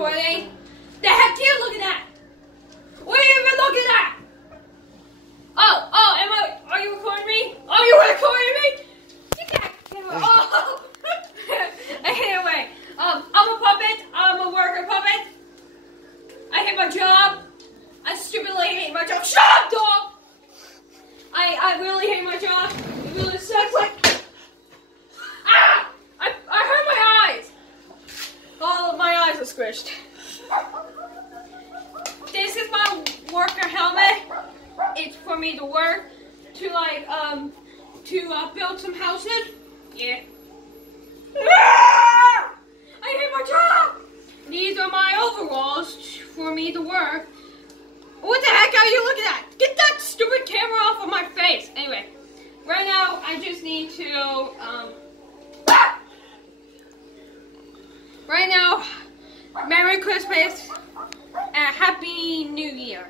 Recording? The heck are you looking at? What are you even looking at? Are you recording me? Are you recording me? Get that camera off. Anyway, I'm a puppet. I'm a worker puppet. I hate my job. I stupidly hate my job. Shut up, dog! I really hate my job. It really sucks. I hurt my eyes. All my eyes are squished. This is my worker helmet. It's for me to work, to build some houses. Yeah. I hate my job. These are my overalls for me to work. What the heck are you looking at? Get that stupid camera off of my face. Anyway, right now I just need to, right now, Merry Christmas and Happy New Year.